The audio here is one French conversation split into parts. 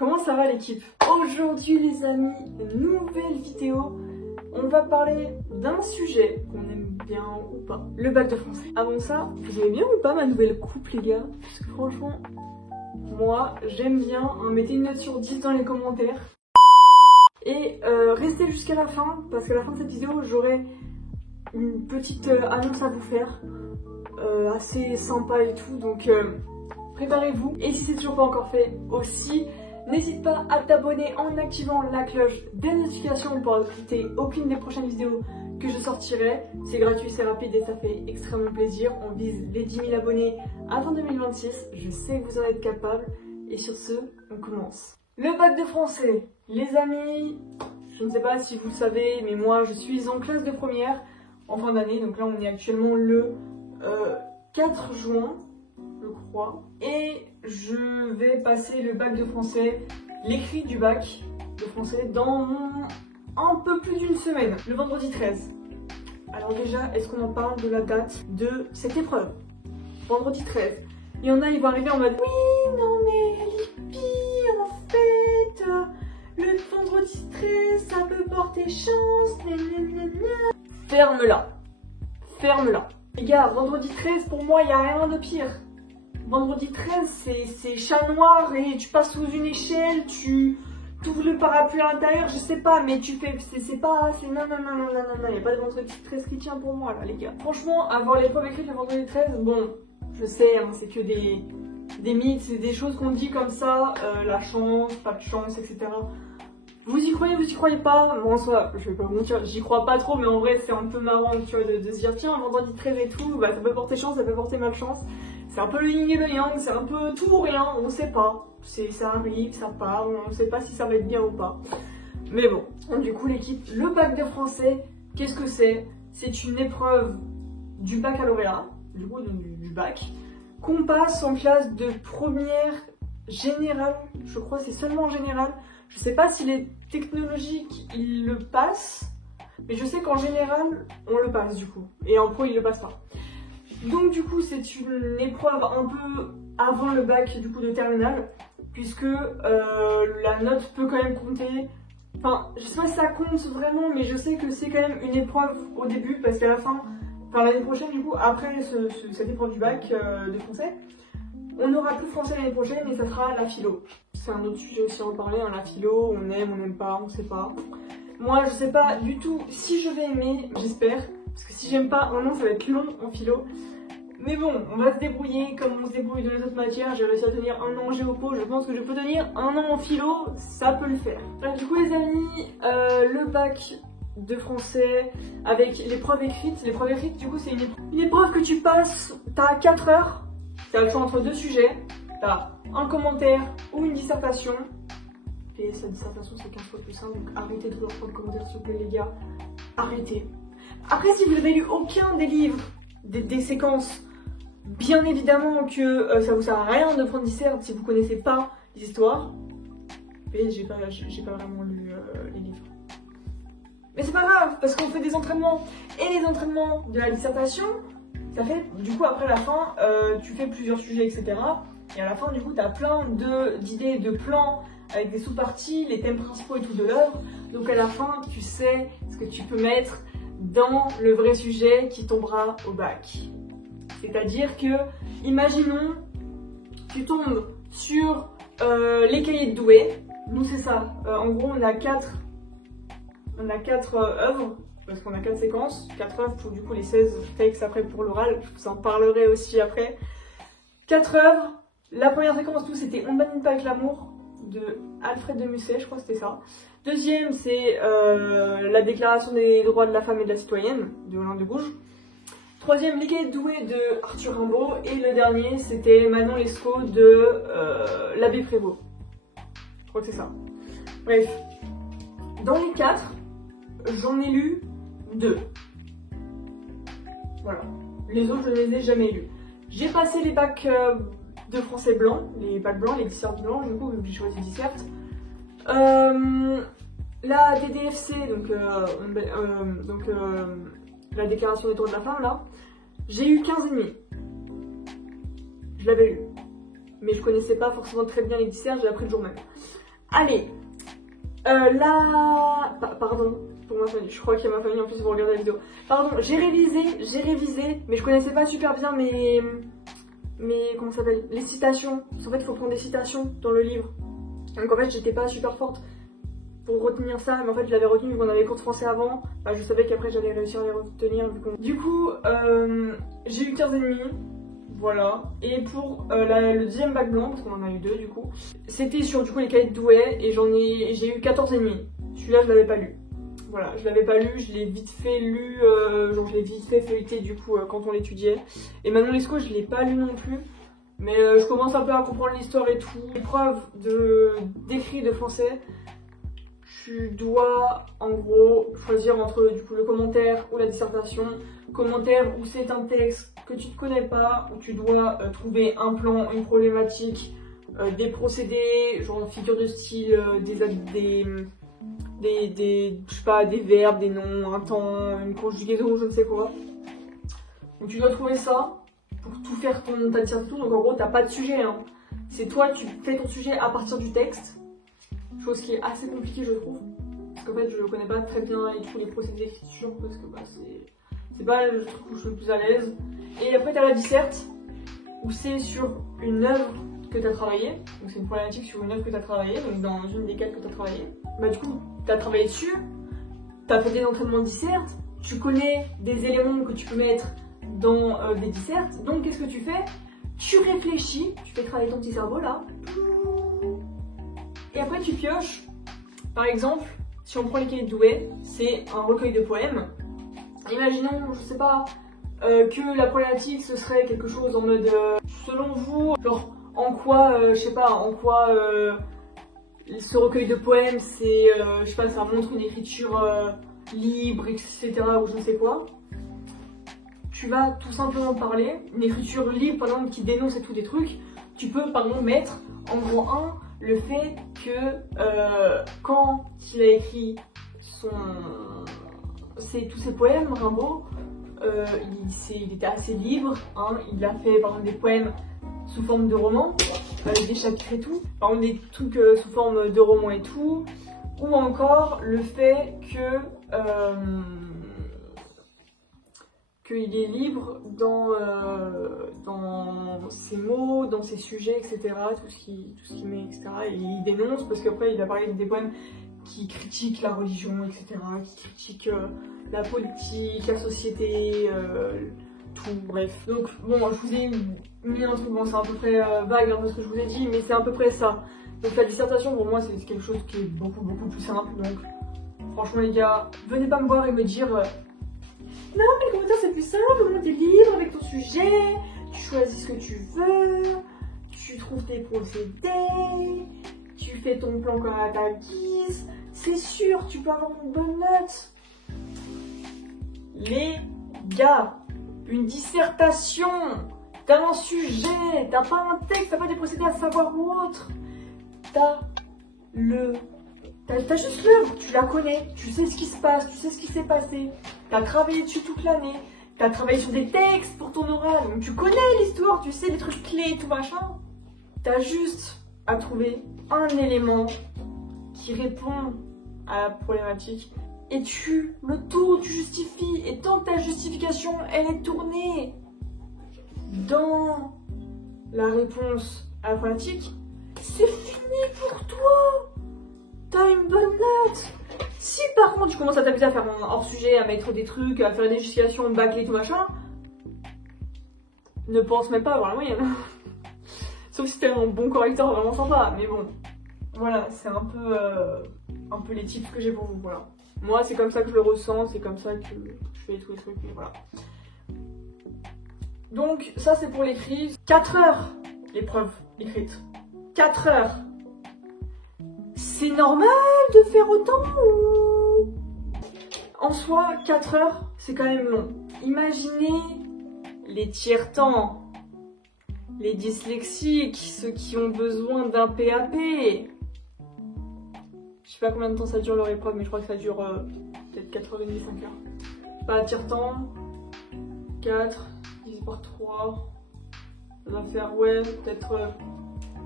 Comment ça va l'équipe? Aujourd'hui les amis, nouvelle vidéo. On va parler d'un sujet qu'on aime bien ou pas, le bac de français. Avant ça, vous aimez bien ou pas ma nouvelle coupe les gars? Parce que franchement, moi j'aime bien, mettez une note sur 10 dans les commentaires. Et restez jusqu'à la fin, parce qu'à la fin de cette vidéo, j'aurai une petite annonce à vous faire, assez sympa et tout, donc préparez-vous. Et si c'est toujours pas encore fait aussi, n'hésite pas à t'abonner en activant la cloche des notifications pour ne rater aucune des prochaines vidéos que je sortirai. C'est gratuit, c'est rapide et ça fait extrêmement plaisir. On vise les 10 000 abonnés avant 2026. Je sais que vous en êtes capables. Et sur ce, on commence. Le bac de français, les amis, je ne sais pas si vous le savez, mais moi je suis en classe de première en fin d'année. Donc là on est actuellement le 4 juin. Je crois. Et je vais passer le bac de français, l'écrit du bac de français dans un peu plus d'une semaine, le vendredi 13. Alors déjà, est-ce qu'on en parle de la date de cette épreuve? Vendredi 13. Il y en a, ils vont arriver en mode oui, non mais elle est pire en fait. Le vendredi 13, ça peut porter chance. Ferme-la. Ferme-la. Les gars, vendredi 13, pour moi, il n'y a rien de pire. Vendredi 13, c'est chat noir et tu passes sous une échelle, tu ouvres le parapluie à l'intérieur, je sais pas, mais tu fais, non, il n'y a pas de vendredi 13 qui tient pour moi là les gars. Franchement, avoir l'épreuve écrite le vendredi 13, bon, je sais, hein, c'est que des mythes, c'est des choses qu'on dit comme ça, la chance, pas de chance, etc. Vous y croyez pas? Bon, ça, je vais pas vous mentir, j'y crois pas trop, mais en vrai, c'est un peu marrant, tu vois, de se dire, tiens, vendredi 13 et tout, bah, ça peut porter chance, ça peut porter malchance. C'est un peu le yin et le yang, c'est un peu tout ou rien, on sait pas. Ça arrive, ça part, on sait pas si ça va être bien ou pas. Mais bon, du coup l'équipe, le bac de français, qu'est-ce que c'est? C'est une épreuve du baccalauréat, du coup du bac, qu'on passe en classe de première générale, je crois c'est seulement générale. Je sais pas si les technologiques ils le passent, mais je sais qu'en général on le passe du coup, et en pro ils le passent pas. Donc du coup c'est une épreuve un peu avant le bac du coup de terminale, puisque la note peut quand même compter. Enfin je sais pas si ça compte vraiment, mais je sais que c'est quand même une épreuve au début, parce qu'à la fin, enfin l'année prochaine du coup, après cette épreuve du bac de français, on n'aura plus français l'année prochaine et ça sera la philo. C'est un autre sujet aussi à en parler, hein, la philo, on n'aime pas, on sait pas. Moi je sais pas du tout si je vais aimer, j'espère. Parce que si j'aime pas un an, ça va être long en philo. Mais bon, on va se débrouiller comme on se débrouille dans les autres matières. J'ai réussi à tenir un an en géopo, je pense que je peux tenir un an en philo, ça peut le faire. Alors, du coup les amis, le bac de français avec l'épreuve écrite. L'épreuve écrite, du coup c'est une épreuve que tu passes, t'as 4 heures, t'as le choix entre deux sujets, t'as un commentaire ou une dissertation. Et cette dissertation c'est 15 fois plus simple, donc arrêtez de vouloir prendre le commentaire s'il vous plaît les gars, arrêtez. Après, si vous n'avez lu aucun des livres, des séquences, bien évidemment que ça vous sert à rien de prendre dissert si vous connaissez pas l'histoire. Et j'ai pas vraiment lu les livres. Mais c'est pas grave, parce qu'on fait des entraînements. Et les entraînements de la dissertation, ça fait, du coup, après la fin, tu fais plusieurs sujets, etc. Et à la fin, du coup, tu as plein d'idées, de plans, avec des sous-parties, les thèmes principaux et tout de l'œuvre. Donc à la fin, tu sais ce que tu peux mettre dans le vrai sujet qui tombera au bac. C'est-à-dire que, imaginons, tu tombes sur les cahiers de Douai. Nous c'est ça, en gros on a 4 œuvres, parce qu'on a 4 séquences, 4 œuvres pour du coup les 16 textes après pour l'oral, je vous en parlerai aussi après. 4 œuvres, la première séquence tout c'était On ne badine pas avec l'amour de Alfred de Musset, je crois que c'était ça. Deuxième, c'est la déclaration des droits de la femme et de la citoyenne de Olympe de Gouges. Troisième, les cahiers de Douai de Arthur Rimbaud. Et le dernier, c'était Manon Lescaut de l'abbé Prévost. Je crois que c'est ça. Bref, dans les 4, j'en ai lu 2. Voilà. Les autres, je ne les ai jamais lus. J'ai passé les bacs de français blanc, les bacs blancs, les dissertes blancs, du coup, j'ai choisi disserte. La DDFC, donc la déclaration des droits de la femme, là, j'ai eu 15,5. Je l'avais eu. Mais je connaissais pas forcément très bien les dissertes, j'ai appris le jour même. Allez, là... Pardon, pour ma famille, je crois qu'il y a ma famille en plus qui vont regarder la vidéo. Pardon, j'ai révisé, mais je connaissais pas super bien mes comment ça s'appelle, les citations. Parce qu'en fait, il faut prendre des citations dans le livre. Donc en fait, j'étais pas super forte pour retenir ça, mais en fait, je l'avais retenu vu qu'on avait cours de français avant. Bah, je savais qu'après, j'allais réussir à les retenir. Du coup, j'ai eu 15,5. Voilà, et pour le deuxième bac blanc, parce qu'on en a eu deux du coup, c'était sur du coup les cahiers de Douai et j'ai eu 14,5. Celui-là je l'avais pas lu. Voilà, je l'avais pas lu, je l'ai vite fait lu, genre je l'ai vite fait feuilleté du coup quand on l'étudiait. Et Manon Lescaut je l'ai pas lu non plus, mais je commence un peu à comprendre l'histoire et tout. Épreuve d'écrit de français, tu dois en gros choisir entre du coup le commentaire ou la dissertation. Commentaire où c'est un texte que tu ne connais pas, où tu dois trouver un plan, une problématique, des procédés, genre figure de style, je sais pas, des verbes, des noms, un temps, une conjugaison, je ne sais quoi. Donc tu dois trouver ça pour tout faire ta dissertation. Donc en gros t'as pas de sujet, hein. C'est toi, tu fais ton sujet à partir du texte, chose qui est assez compliquée je trouve, parce qu'en fait je connais pas très bien et tous les procédés d'écriture parce que bah c'est pas le truc où je suis le plus à l'aise. Et après t'as la disserte où c'est sur une œuvre que t'as travaillé, donc c'est une problématique sur une œuvre que t'as travaillé, donc dans une des quatre que t'as travaillé. Bah du coup t'as travaillé dessus, t'as fait des entraînements de disserte, tu connais des éléments que tu peux mettre dans des dissertes, donc qu'est-ce que tu fais? Tu réfléchis, tu fais travailler ton petit cerveau là, et après tu pioches. Par exemple, si on prend les cahiers de Douai, c'est un recueil de poèmes. Imaginons, je sais pas, que la problématique ce serait quelque chose en mode selon vous, genre en quoi, je sais pas, en quoi ce recueil de poèmes c'est, je sais pas, ça montre une écriture libre, etc. ou je ne sais quoi. Tu vas tout simplement parler, une écriture libre par exemple qui dénonce et tout des trucs. Tu peux par exemple mettre en gros 1 le fait que quand il a écrit tous ses poèmes, Rimbaud, il était assez libre, hein, il a fait par exemple des poèmes sous forme de romans, avec des chapitres et tout, par exemple des trucs sous forme de romans et tout, ou encore le fait qu'il est libre dans ses mots, dans ses sujets, etc., tout ce qu'il met, etc. Et il dénonce, parce qu'après il a parlé des poèmes qui critiquent la religion, etc., qui critiquent la politique, la société, tout, bref. Donc bon, je vous ai mis un truc, bon c'est à peu près vague hein, ce que je vous ai dit, mais c'est à peu près ça. Donc la dissertation pour moi c'est quelque chose qui est beaucoup plus simple, donc franchement les gars, venez pas me voir et me dire non mais le commentaire c'est plus simple, comment t'es libre avec ton sujet, tu choisis ce que tu veux, tu trouves tes procédés, tu fais ton plan comme à ta guise, c'est sûr tu peux avoir une bonne note. Les gars, une dissertation, t'as un sujet, t'as pas un texte, t'as pas des procédés à savoir ou autre, t'as juste l'œuvre, tu la connais, tu sais ce qui se passe, tu sais ce qui s'est passé, t'as travaillé dessus toute l'année, t'as travaillé sur des textes pour ton oral, donc tu connais l'histoire, tu sais les trucs clés et tout machin. T'as juste à trouver un élément qui répond à la problématique et tu le tournes, tu justifies, et tant que ta justification elle est tournée dans la réponse à la problématique, c'est fini pour toi. T'as une bonne note. Si par contre tu commences à t'amuser à faire un hors-sujet, à mettre des trucs, à faire des justifications, bâcler tout machin, ne pense même pas à avoir la moyenne. Sauf si t'es un bon correcteur vraiment sympa, mais bon. Voilà, c'est un peu les tips que j'ai pour vous, voilà. Moi c'est comme ça que je le ressens, c'est comme ça que je fais tous les trucs, mais voilà. Donc ça c'est pour l'écrit. 4 heures l'épreuve écrite. 4 heures. C'est normal de faire autant ou... En soi, 4 heures, c'est quand même long. Imaginez les tiers-temps, les dyslexiques, ceux qui ont besoin d'un PAP. Je sais pas combien de temps ça dure leur épreuve, mais je crois que ça dure peut-être 4h30, 5 heures. Pas tiers-temps, 4, divisé par 3, ça va faire, ouais, peut-être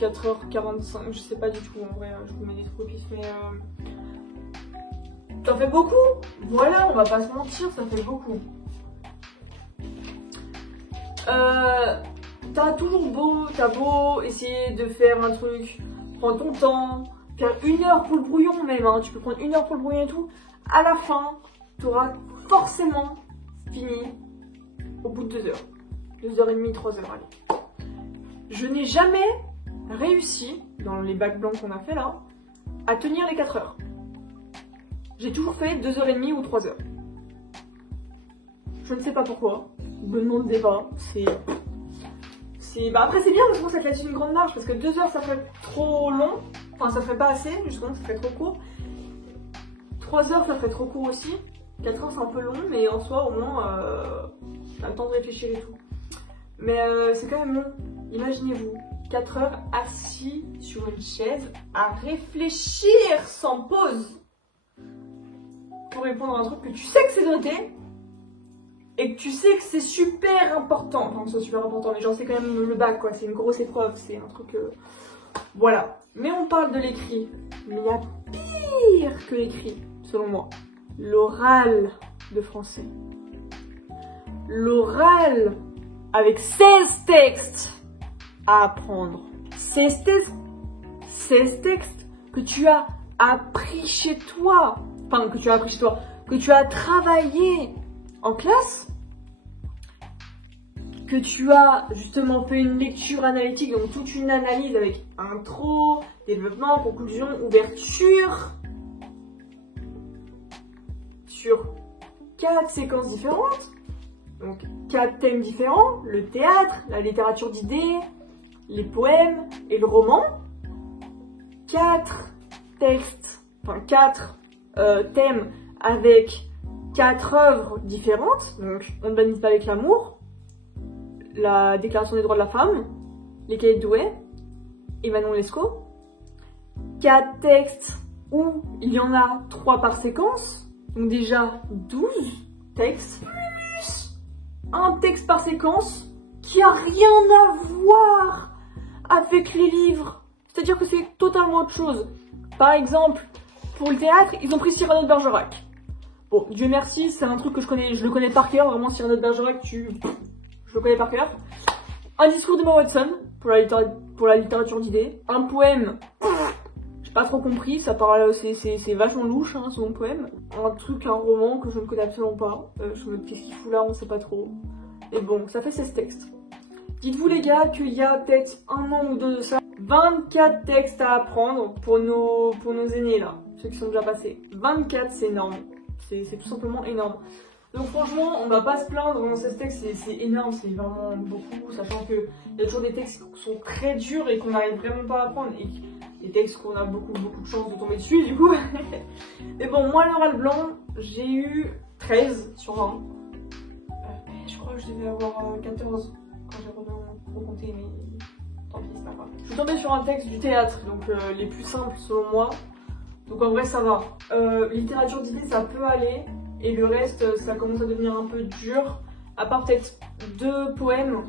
4h45, je sais pas du tout, en vrai, je vous mets des trucs au pif, mais ça fait beaucoup. Voilà, on va pas se mentir, ça fait beaucoup. T'as beau essayer de faire un truc, prendre ton temps, faire 1 heure pour le brouillon même, hein, tu peux prendre 1 heure pour le brouillon et tout, à la fin, tu auras forcément fini au bout de 2 heures. 2h30, 3h, allez. Je n'ai jamais réussi, dans les bacs blancs qu'on a fait là, à tenir les 4 heures. J'ai toujours fait 2h30 ou 3 heures. Je ne sais pas pourquoi, me demandez pas, bah après c'est bien parce que ça te laisse une grande marge, parce que 2 heures ça ferait trop long, enfin ça ferait pas assez, justement ça ferait trop court. 3 heures ça ferait trop court aussi, 4 heures c'est un peu long, mais en soi au moins t'as le temps de réfléchir et tout. Mais c'est quand même long, imaginez-vous, 4 heures assis sur une chaise à réfléchir sans pause pour répondre à un truc que tu sais que c'est noté et que tu sais que c'est super important. Enfin, c'est super important, mais genre c'est quand même le bac quoi, c'est une grosse épreuve, c'est un truc... Voilà. Mais on parle de l'écrit. Mais il y a pire que l'écrit, selon moi. L'oral de français. L'oral avec 16 textes à apprendre. 16 textes que tu as appris chez toi. Enfin, que tu as appris chez toi. Que tu as travaillé en classe. Que tu as justement fait une lecture analytique, donc toute une analyse avec intro, développement, conclusion, ouverture. Sur 4 séquences différentes. Donc 4 thèmes différents, le théâtre, la littérature d'idées, les poèmes et le roman. 4 textes, enfin 4 thèmes avec 4 œuvres différentes. Donc On ne banise pas avec l'amour, la Déclaration des droits de la femme, les Cahiers de Douai et Manon Lescaut. 4 textes où il y en a 3 par séquence, donc déjà 12 textes. Un texte par séquence qui a rien à voir avec les livres. C'est-à-dire que c'est totalement autre chose. Par exemple, pour le théâtre, ils ont pris Cyrano de Bergerac. Bon, Dieu merci, c'est un truc que je le connais par cœur. Vraiment, Cyrano de Bergerac, je le connais par cœur. Un discours de Emma Watson pour la littérature d'idées. Un poème, j'ai pas trop compris, ça parle, c'est vachement louche, hein, son poème. Un roman que je ne connais absolument pas. Je me dis qu'est-ce qu'il fout là, on sait pas trop. Et bon, ça fait 16 textes. Dites-vous les gars qu'il y a peut-être 1 an ou 2 de ça, 24 textes à apprendre pour nos aînés là, ceux qui sont déjà passés. 24, c'est énorme. C'est tout simplement énorme. Donc franchement, on va pas se plaindre, dans 16 textes, c'est énorme, c'est vraiment beaucoup, sachant qu'il y a toujours des textes qui sont très durs et qu'on n'arrive vraiment pas à apprendre. Et des textes qu'on a beaucoup de chance de tomber dessus du coup. Mais bon, moi l'oral blanc, j'ai eu 13 sur 20. Je crois que je devais avoir 14 quand j'ai recompté, mais tant pis, c'est pas grave. Je suis tombée sur un texte du théâtre, donc les plus simples selon moi. Donc en vrai ça va. Littérature d'idées ça peut aller, et le reste ça commence à devenir un peu dur. À part peut-être 2 poèmes.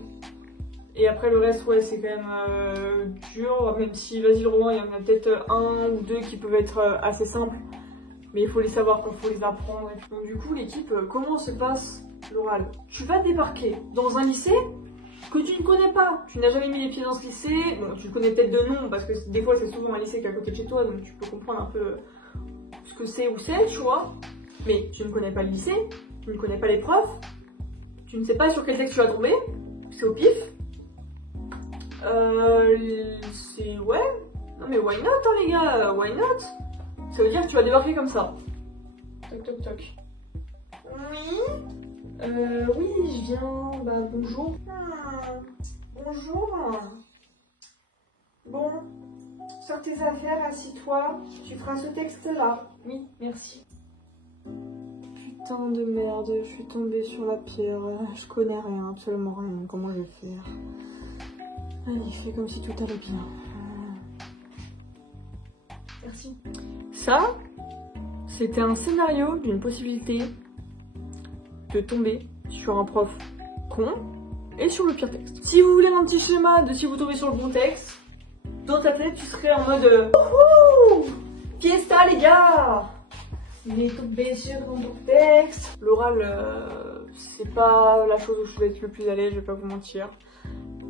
Et après le reste, ouais, c'est quand même dur, même si, vas-y, le roman, il y en a peut-être 1 ou 2 qui peuvent être assez simples. Mais il faut les savoir quand il faut les apprendre. Donc du coup, l'équipe, comment se passe l'oral? Tu vas débarquer dans un lycée que tu ne connais pas. Tu n'as jamais mis les pieds dans ce lycée. Bon, tu le connais peut-être de nom, parce que des fois, c'est souvent un lycée qui est à côté de chez toi, donc tu peux comprendre un peu ce que c'est, où c'est, tu vois. Mais tu ne connais pas le lycée, tu ne connais pas les profs, tu ne sais pas sur quel texte tu vas tomber, c'est au pif. C'est... ouais. Non mais why not hein les gars, why not? Ça veut dire que tu vas débarquer comme ça. Toc toc toc. Oui. Oui, je viens. Bah bonjour. Bonjour. Bon, sors tes affaires, assis-toi. Tu feras ce texte-là. Oui, merci. Putain de merde, je suis tombée sur la pierre. Je connais rien, absolument rien. Comment je vais faire? Allez, fais comme si tout allait bien. Merci. Ça, c'était un scénario d'une possibilité de tomber sur un prof con et sur le pire texte. Si vous voulez un petit schéma de si vous tombez sur le bon texte, d'autres athlètes, tu serais en mode wouhou, fiesta les gars. Il est tombé sur mon texte. L'oral, c'est pas la chose où je vais être le plus à l'aise, je vais pas vous mentir.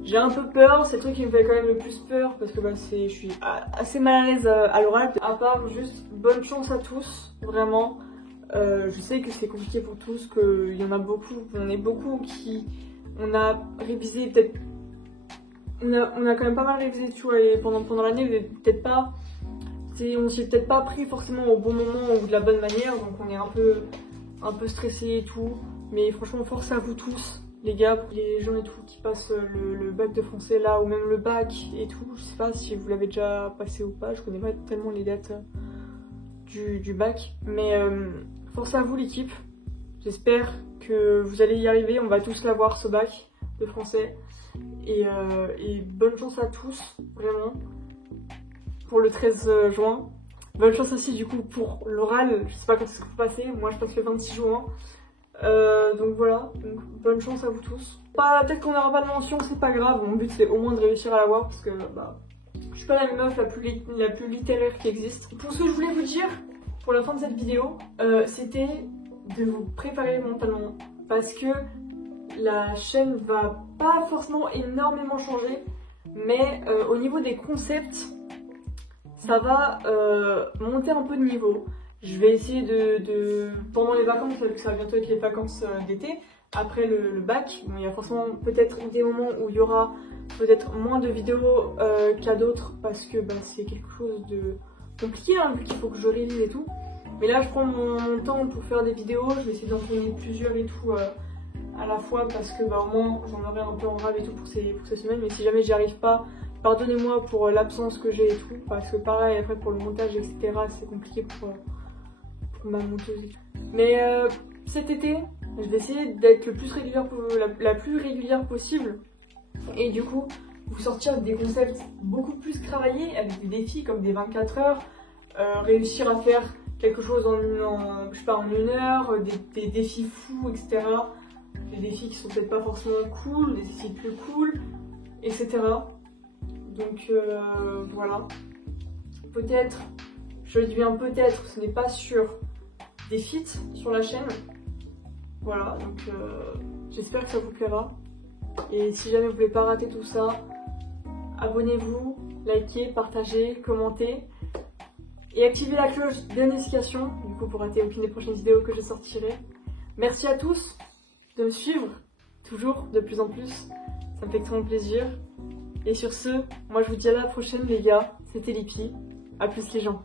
J'ai un peu peur, c'est le truc qui me fait quand même le plus peur parce que bah, je suis assez mal à l'aise à l'oral. À part juste, bonne chance à tous, vraiment. Je sais que c'est compliqué pour tous, qu'il y en a beaucoup, on est beaucoup qui... On a révisé peut-être... On a quand même pas mal révisé, tu vois, et pendant l'année, mais peut-être pas... On s'y est peut-être pas pris forcément au bon moment ou de la bonne manière, donc on est un peu stressé et tout. Mais franchement, force à vous tous. Les gars, les gens et tout qui passent le bac de français là, ou même le bac et tout, je sais pas si vous l'avez déjà passé ou pas, je connais pas tellement les dates du bac, mais force à vous l'équipe, j'espère que vous allez y arriver, on va tous l'avoir ce bac de français, et bonne chance à tous, vraiment, pour le 13 juin, bonne chance aussi du coup pour l'oral, je sais pas quand est-ce que vous passez, moi je passe le 26 juin. Donc voilà, donc bonne chance à vous tous. Peut-être qu'on n'aura pas de mention, c'est pas grave, mon but c'est au moins de réussir à l'avoir parce que bah, je suis pas la meuf la plus littéraire qui existe. Pour ce que je voulais vous dire pour la fin de cette vidéo, c'était de vous préparer mentalement parce que la chaîne va pas forcément énormément changer, mais au niveau des concepts, ça va monter un peu de niveau. Je vais essayer pendant les vacances, vu que ça va bientôt être les vacances d'été, après le bac, bon, il y a forcément peut-être des moments où il y aura peut-être moins de vidéos qu'à d'autres, parce que bah, c'est quelque chose de compliqué, hein, vu qu'il faut que je révise et tout. Mais là, je prends mon temps pour faire des vidéos, je vais essayer d'en tourner plusieurs et tout à la fois, parce que bah, au moins j'en aurai un peu en rave et tout pour ces semaines, mais si jamais j'y arrive pas, pardonnez-moi pour l'absence que j'ai et tout, parce que pareil, après pour le montage, etc., c'est compliqué pour ma monteuse et tout. Mais cet été, je vais essayer d'être le plus régulière, la plus régulière possible, et du coup, vous sortir des concepts beaucoup plus travaillés, avec des défis comme des 24 heures, réussir à faire quelque chose je sais pas, en 1 heure, des défis fous, etc. Des défis qui sont peut-être pas forcément cool, des défis plus cool, etc. Donc voilà. Peut-être, je dis bien peut-être, ce n'est pas sûr, des feats sur la chaîne. Voilà, donc j'espère que ça vous plaira. Et si jamais vous voulez pas rater tout ça, abonnez-vous, likez, partagez, commentez. Et activez la cloche de notification, du coup pour rater aucune des prochaines vidéos que je sortirai. Merci à tous de me suivre, toujours, de plus en plus. Ça me fait extrêmement plaisir. Et sur ce, moi je vous dis à la prochaine les gars, c'était Lippi. A plus les gens.